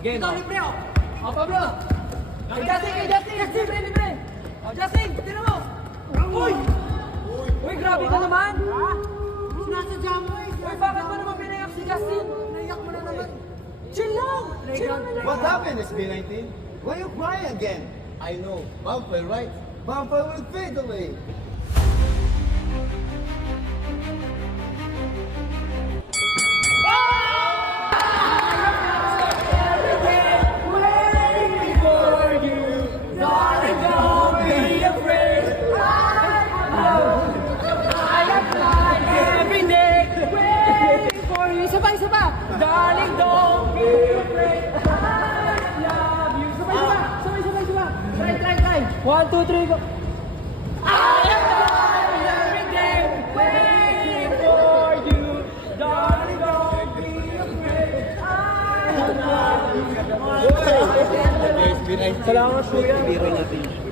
Again. Ikaw, libre ako. O, Pablo. Kay Justin, kay Justin. Libre, libre. O, Justin, tira mo. Uy! Uy, grabe ka naman. Sinasadya mo eh. Uy, bakit mo naman pinayak si Justin? Naiyak mo na naman. Chill lang. Chill lang. What happened, SB19? Why you crying again? I know. Bumper, right? Bumper will fade away. Isa pa! Darling, don't be afraid. I love you. Sabay. Try. 1, 2, 3, go. I am every day waiting for you. Darling, don't be afraid. I love you. Salamat, kuya.